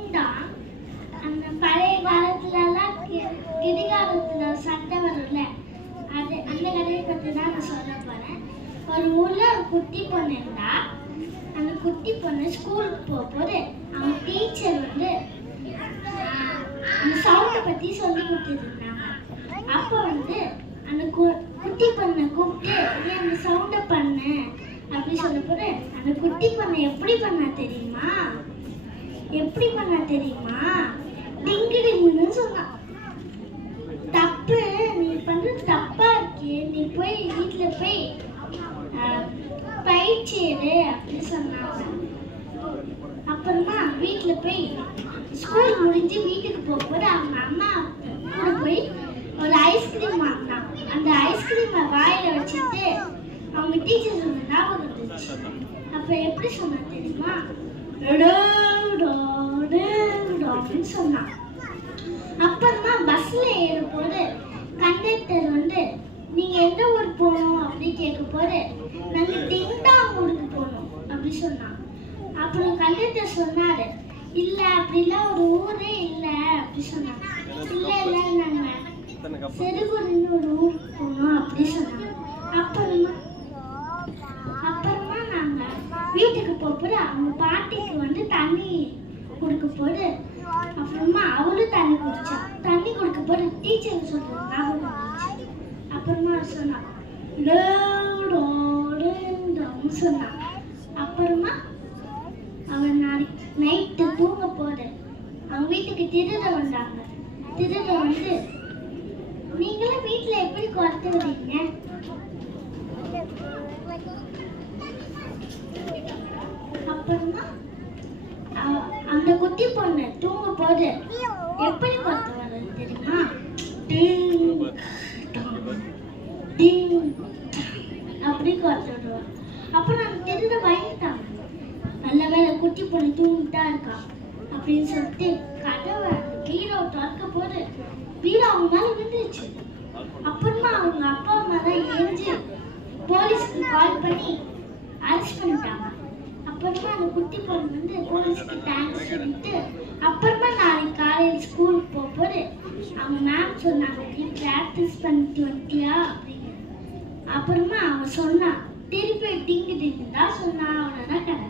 டிங் Tang. அந்த பழைய காலத்துலலாம் கிடிகாலத்துல சண்டை வரும்ல, அது அந்த கதையை பற்றி தான் நான் சொல்ல போகிறேன். ஒரு ஊரில் ஒரு குட்டி பொண்ணு இருந்தா. அந்த குட்டி பொண்ணு ஸ்கூலுக்கு போகும்போது அவங்க டீச்சர் வந்து அந்த சவுண்டை பற்றி சொல்லி கொடுத்துட்டு இருந்தாங்க. அப்போ வந்து அந்த குட்டி பொண்ணை கூப்பிட்டு நீ அந்த சவுண்டை பண்ண அப்படி சொல்ல போது அந்த குட்டி பொண்ணை எப்படி பண்ணா தெரியுமா? எப்படி பண்ணா தெரியுமா? டிங்கு டிங்குன்னு சொன்னான். தப்பு, நீ பண்றது தப்பா இருக்கு, நீ போய் வீட்டுல போய் பயிற்சி எடு அப்படின்னு சொன்னாங்க. அப்புறமா வீட்டுல போய் ஸ்கூல் முடிஞ்சு வீட்டுக்கு போகும்போது அவங்க அம்மா கூட போய் ஒரு ஐஸ்கிரீம் வாங்கினான். அந்த ஐஸ்கிரீமை வாயில வச்சுட்டு அவங்க டீச்சர் சொன்ன ஞாபகம் இருந்துச்சு. அப்ப எப்படி சொன்னா தெரியுமா? சொன்னான். அப்புறமா பஸ்ல ஏறும் போது கண்டக்டர் வந்து நீங்க எந்த ஊர் போகணும் அப்படி கேட்கும் போது நாங்க டிங்டாங் ஊருக்கு போகணும் அப்படி சொன்னான். அப்புறம் கண்டக்டர் சொன்னாரு, இல்ல அப்படிலாம் ஒரு ஊரே இல்ல அப்படி சொன்னாங்க. இல்ல இல்ல நாங்க செருகுன்னு ஒரு ஊருக்கு போகணும் அப்படி சொன்னாங்க. அப்புறமா நாங்க வீட்டுக்கு போகும்போது அவங்க பாட்டிக்கு வந்து தண்ணி கொடுக்க போது அப்புறமா அவளும் தண்ணி குடிச்சா. தண்ணி கொடுக்க போது டீச்சர் சொல்றது ஞாபகம் இருந்துச்சு. அப்புறமா சொன்னா சொன்னா. அப்புறமா அவன் நாளைக்கு நைட்டு தூங்க போது அவங்க வீட்டுக்கு திருட வந்தாங்க. திருட வந்து நீங்களும் வீட்டுல எப்படி குறைத்து வரீங்க? அப்புறமா அந்த குட்டி பொண்ணு தூங்க போது எப்படி குறைத்து வர்றது தெரியுமா? அப்படி குறைத்து விடுவாங்க. அப்புறம் அந்த திருட பயந்துட்டாங்க. நல்ல வேலை குட்டி பொண்ணு தூங்கிட்டா இருக்கா அப்படின்னு சொல்லிட்டு கதவை பீரோ திறக்க போது பீரோ அவங்க மேல விழுந்துருச்சு. அப்புறமா அவங்க அப்பா அம்மா தான் எரிஞ்சு போலீஸ்க்கு கால் பண்ணி அரெஸ்ட் பண்ணிட்டாங்க. அப்புறமா அந்த குட்டி பொண்ணு வந்து போலீஸ்க்கு தேங்க்ஸ் சொல்லிட்டு அப்புறமா நாளைக்கு காலையில் ஸ்கூலுக்கு போகும்போது அவங்க மேம் சொன்னாங்க, நீ ப்ராக்டிஸ் பண்ணிட்டு வந்துட்டியா அப்படின்னு. அப்புறமா அவன் சொன்னான், திருப்பி டிங்கு டிங்கு தான் சொன்னான். அவ்வளோதான் கதை.